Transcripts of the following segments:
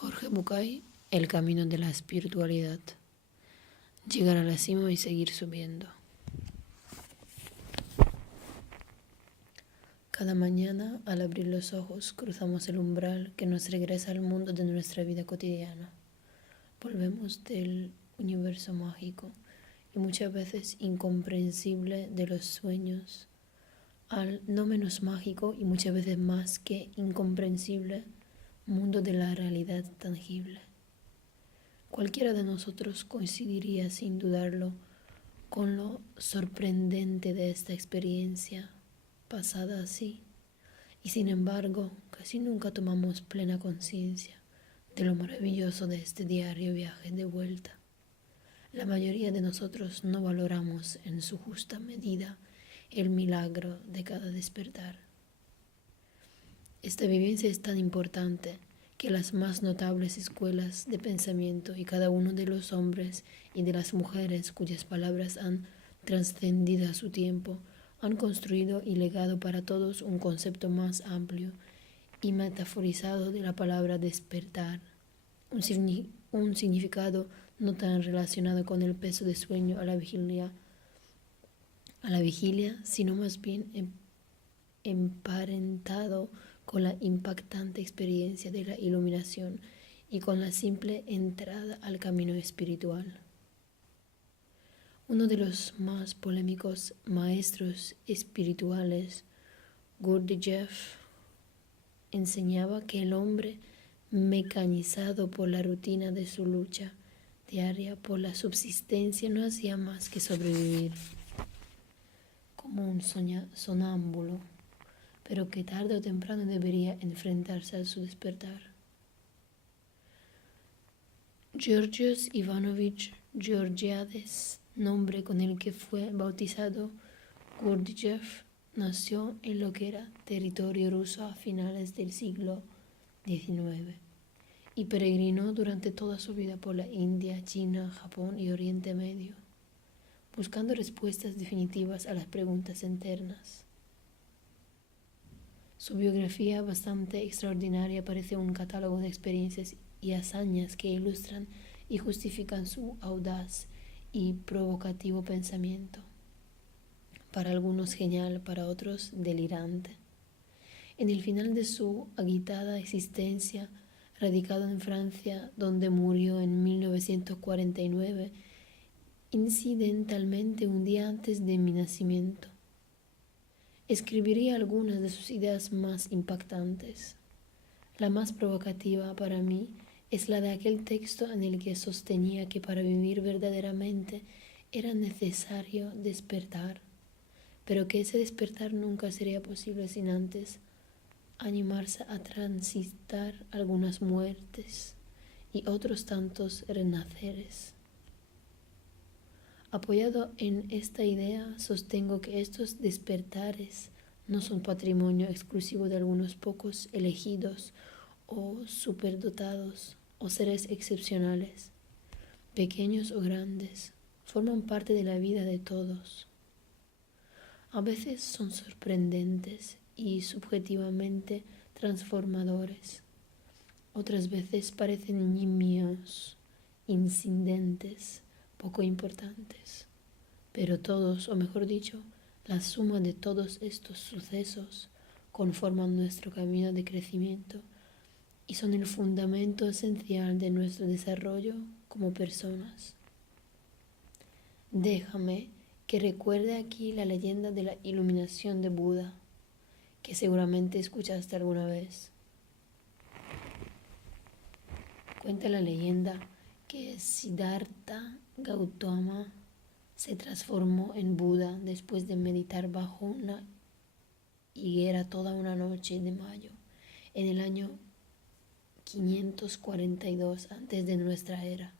Jorge Bucay, El camino de la espiritualidad. Llegar a la cima y seguir subiendo. Cada mañana, al abrir los ojos, cruzamos el umbral que nos regresa al mundo de nuestra vida cotidiana. Volvemos del universo mágico y muchas veces incomprensible de los sueños al no menos mágico y muchas veces más que incomprensible mundo de la realidad tangible. Cualquiera de nosotros coincidiría sin dudarlo con lo sorprendente de esta experiencia pasada así, y sin embargo casi nunca tomamos plena conciencia de lo maravilloso de este diario viaje de vuelta. La mayoría de nosotros no valoramos en su justa medida el milagro de cada despertar. Esta vivencia es tan importante que las más notables escuelas de pensamiento y cada uno de los hombres y de las mujeres cuyas palabras han trascendido a su tiempo han construido y legado para todos un concepto más amplio y metaforizado de la palabra despertar, un significado no tan relacionado con el peso de sueño a la vigilia, sino más bien emparentado con la impactante experiencia de la iluminación y con la simple entrada al camino espiritual. Uno de los más polémicos maestros espirituales, Gurdjieff, enseñaba que el hombre, mecanizado por la rutina de su lucha diaria por la subsistencia, no hacía más que sobrevivir como un sonámbulo, pero que tarde o temprano debería enfrentarse a su despertar. Georgios Ivanovich Georgiades, nombre con el que fue bautizado Gurdjieff, nació en lo que era territorio ruso a finales del siglo XIX y peregrinó durante toda su vida por la India, China, Japón y Oriente Medio, buscando respuestas definitivas a las preguntas internas. Su biografía, bastante extraordinaria, parece un catálogo de experiencias y hazañas que ilustran y justifican su audaz y provocativo pensamiento. Para algunos genial, para otros delirante. En el final de su agitada existencia, radicado en Francia, donde murió en 1949, incidentalmente un día antes de mi nacimiento, escribiría algunas de sus ideas más impactantes. La más provocativa para mí es la de aquel texto en el que sostenía que para vivir verdaderamente era necesario despertar, pero que ese despertar nunca sería posible sin antes animarse a transitar algunas muertes y otros tantos renaceres. Apoyado en esta idea, sostengo que estos despertares no son patrimonio exclusivo de algunos pocos elegidos o superdotados o seres excepcionales, pequeños o grandes, forman parte de la vida de todos. A veces son sorprendentes y subjetivamente transformadores. Otras veces parecen nimios, incidentes, poco importantes. Pero todos, o mejor dicho, la suma de todos estos sucesos conforman nuestro camino de crecimiento y son el fundamento esencial de nuestro desarrollo como personas. Déjame que recuerde aquí la leyenda de la iluminación de Buda, que seguramente escuchaste alguna vez. Cuenta la leyenda que Siddhartha Gautama se transformó en Buda después de meditar bajo una higuera toda una noche de mayo, en el año 542 antes de nuestra era.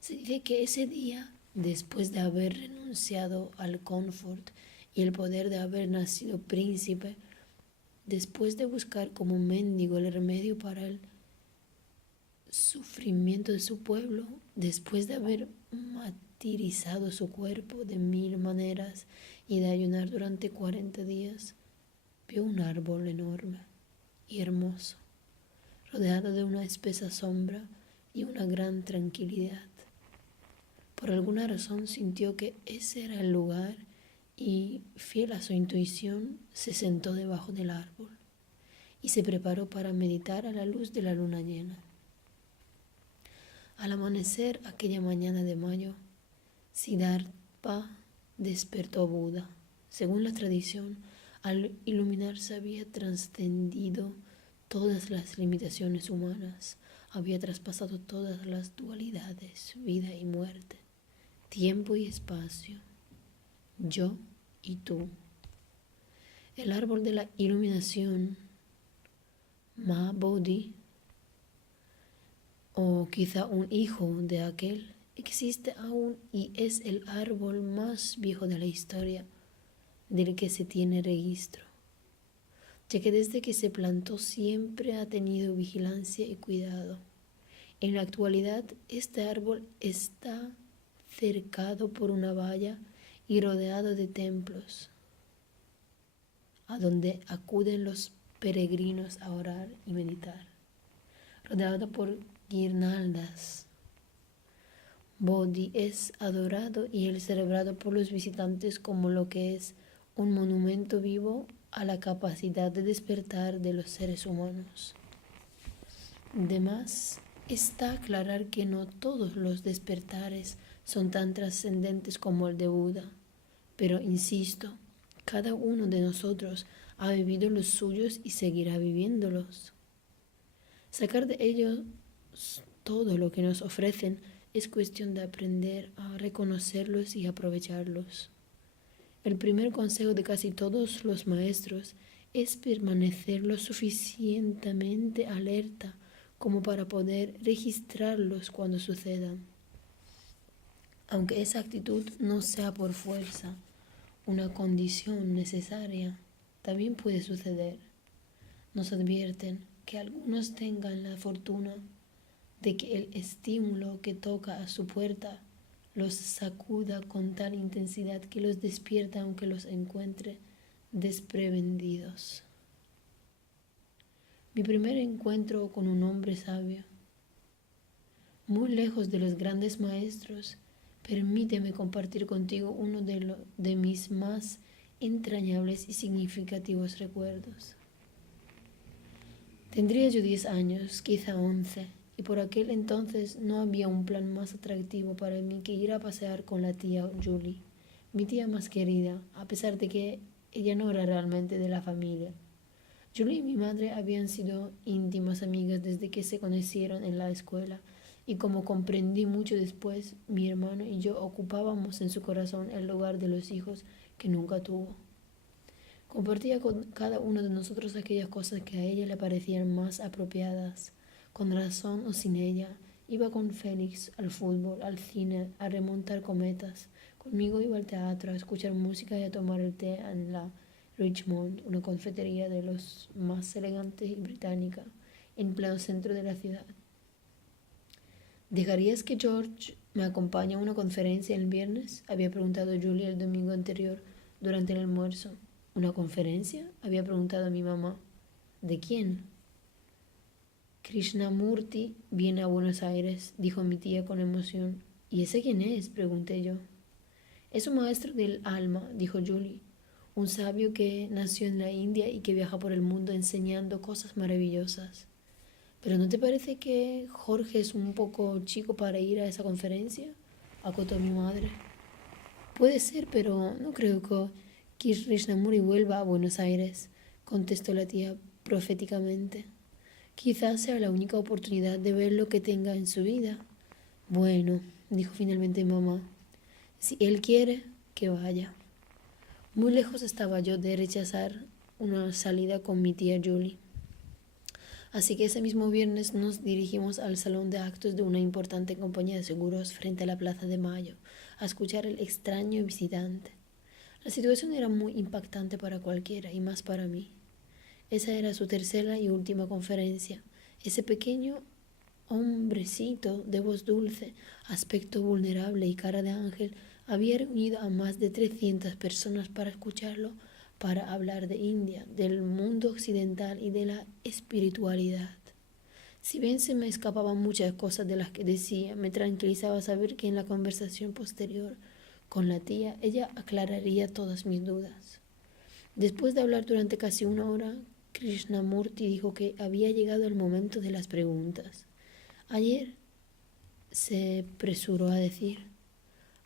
Se dice que ese día, después de haber renunciado al confort y el poder de haber nacido príncipe, después de buscar como mendigo el remedio para el sufrimiento de su pueblo, después de haber martirizado su cuerpo de 1000 maneras y de ayunar durante 40 días, vio un árbol enorme y hermoso, rodeado de una espesa sombra y una gran tranquilidad. Por alguna razón sintió que ese era el lugar y, fiel a su intuición, se sentó debajo del árbol y se preparó para meditar a la luz de la luna llena. Al amanecer aquella mañana de mayo, Siddhartha despertó a Buda. Según la tradición, al iluminarse había trascendido todas las limitaciones humanas, había traspasado todas las dualidades, vida y muerte, tiempo y espacio, yo y tú. El árbol de la iluminación, Mahabodhi, o quizá un hijo de aquel, existe aún y es el árbol más viejo de la historia del que se tiene registro, ya que desde que se plantó siempre ha tenido vigilancia y cuidado. En la actualidad, este árbol está cercado por una valla y rodeado de templos, a donde acuden los peregrinos a orar y meditar, rodeado por guirnaldas. Bodhi es adorado y es celebrado por los visitantes como lo que es un monumento vivo a la capacidad de despertar de los seres humanos. Además, está aclarar que no todos los despertares son tan trascendentes como el de Buda, pero insisto, cada uno de nosotros ha vivido los suyos y seguirá viviéndolos. Sacar de ellos todo lo que nos ofrecen es cuestión de aprender a reconocerlos y aprovecharlos. El primer consejo de casi todos los maestros es permanecer lo suficientemente alerta como para poder registrarlos cuando sucedan. Aunque esa actitud no sea por fuerza una condición necesaria, también puede suceder. Nos advierten que algunos tengan la fortuna de que el estímulo que toca a su puerta los sacuda con tal intensidad que los despierta aunque los encuentre desprevenidos. Mi primer encuentro con un hombre sabio, muy lejos de los grandes maestros, permíteme compartir contigo uno de mis más entrañables y significativos recuerdos. Tendría yo 10 años, quizá 11, y por aquel entonces no había un plan más atractivo para mí que ir a pasear con la tía Julie, mi tía más querida, a pesar de que ella no era realmente de la familia. Julie y mi madre habían sido íntimas amigas desde que se conocieron en la escuela, y como comprendí mucho después, mi hermano y yo ocupábamos en su corazón el lugar de los hijos que nunca tuvo. Compartía con cada uno de nosotros aquellas cosas que a ella le parecían más apropiadas. Con razón o sin ella, iba con Félix al fútbol, al cine, a remontar cometas. Conmigo iba al teatro, a escuchar música y a tomar el té en la Richmond, una confitería de los más elegantes y británica, en pleno centro de la ciudad. ¿Dejarías que George me acompañe a una conferencia el viernes?, había preguntado Julie el domingo anterior durante el almuerzo. ¿Una conferencia?, había preguntado a mi mamá. ¿De quién? Krishnamurti viene a Buenos Aires, dijo mi tía con emoción. ¿Y ese quién es?, pregunté yo. Es un maestro del alma, dijo Julie, un sabio que nació en la India y que viaja por el mundo enseñando cosas maravillosas. ¿Pero no te parece que Jorge es un poco chico para ir a esa conferencia?, acotó mi madre. Puede ser, pero no creo que Krishnamurti vuelva a Buenos Aires, contestó la tía proféticamente. Quizás sea la única oportunidad de ver lo que tenga en su vida. Bueno, dijo finalmente mamá, si él quiere, que vaya. Muy lejos estaba yo de rechazar una salida con mi tía Julie. Así que ese mismo viernes nos dirigimos al salón de actos de una importante compañía de seguros frente a la Plaza de Mayo, a escuchar al extraño visitante. La situación era muy impactante para cualquiera, y más para mí. Esa era su tercera y última conferencia. Ese pequeño hombrecito de voz dulce, aspecto vulnerable y cara de ángel, había reunido a más de 300 personas para escucharlo, para hablar de India, del mundo occidental y de la espiritualidad. Si bien se me escapaban muchas cosas de las que decía, me tranquilizaba saber que en la conversación posterior con la tía ella aclararía todas mis dudas. Después de hablar durante casi una hora, Krishnamurti dijo que había llegado el momento de las preguntas. Ayer se apresuró a decir,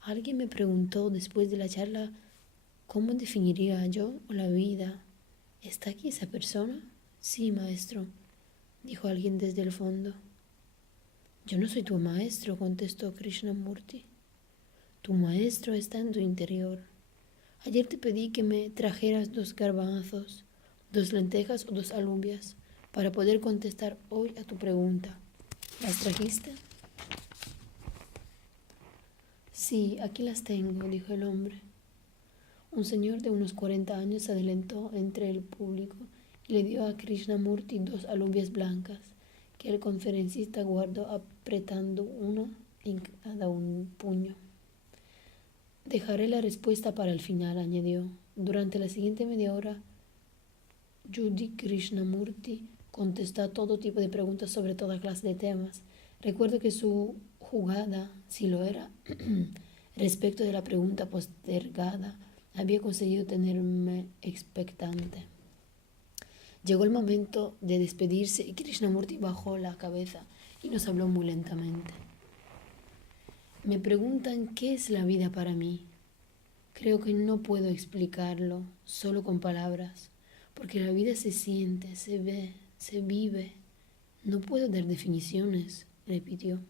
alguien me preguntó después de la charla cómo definiría yo la vida. ¿Está aquí esa persona? Sí, maestro, dijo alguien desde el fondo. Yo no soy tu maestro, contestó Krishnamurti. Tu maestro está en tu interior. Ayer te pedí que me trajeras 2 garbanzos, 2 lentejas o 2 alubias para poder contestar hoy a tu pregunta. ¿Las trajiste? Sí, aquí las tengo, dijo el hombre. Un señor de unos 40 años se adelantó entre el público y le dio a Krishnamurti 2 alubias blancas que el conferencista guardó apretando una en cada un puño. Dejaré la respuesta para el final, añadió. Durante la siguiente media hora, Judy Krishnamurti contestó a todo tipo de preguntas sobre toda clase de temas. Recuerdo que su jugada, si lo era, respecto de la pregunta postergada, había conseguido tenerme expectante. Llegó el momento de despedirse y Krishnamurti bajó la cabeza y nos habló muy lentamente. Me preguntan qué es la vida para mí. Creo que no puedo explicarlo solo con palabras, porque la vida se siente, se ve, se vive. No puedo dar definiciones, repitió,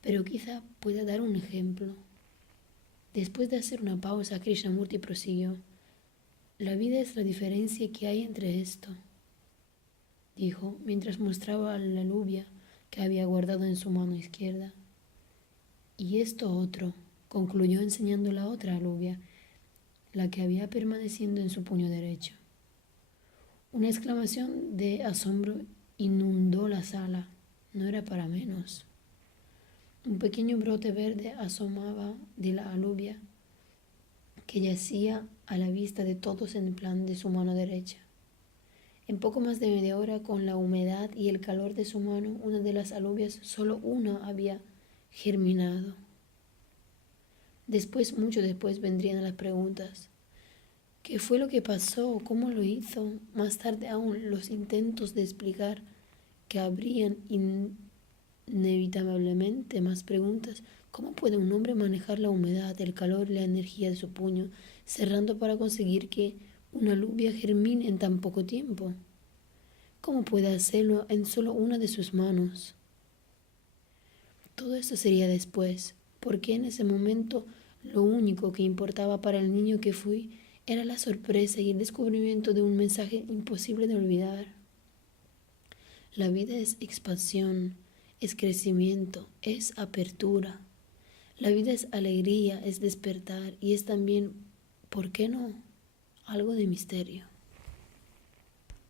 pero quizá pueda dar un ejemplo. Después de hacer una pausa, Krishnamurti prosiguió. La vida es la diferencia que hay entre esto, dijo, mientras mostraba la alubia que había guardado en su mano izquierda. Y esto otro, concluyó enseñando la otra alubia, la que había permaneciendo en su puño derecho. Una exclamación de asombro inundó la sala. No era para menos. Un pequeño brote verde asomaba de la alubia que yacía a la vista de todos en el plan de su mano derecha. En poco más de media hora, con la humedad y el calor de su mano, una de las alubias, solo una, había germinado. Después, mucho después, vendrían las preguntas. ¿Qué fue lo que pasó? ¿Cómo lo hizo? Más tarde aún, los intentos de explicar que habrían inevitablemente más preguntas. ¿Cómo puede un hombre manejar la humedad, el calor y la energía de su puño, cerrando para conseguir que una alubia germine en tan poco tiempo? ¿Cómo puede hacerlo en solo una de sus manos? Todo esto sería después, porque en ese momento lo único que importaba para el niño que fui era la sorpresa y el descubrimiento de un mensaje imposible de olvidar. La vida es expansión, es crecimiento, es apertura. La vida es alegría, es despertar y es también, ¿por qué no?, algo de misterio.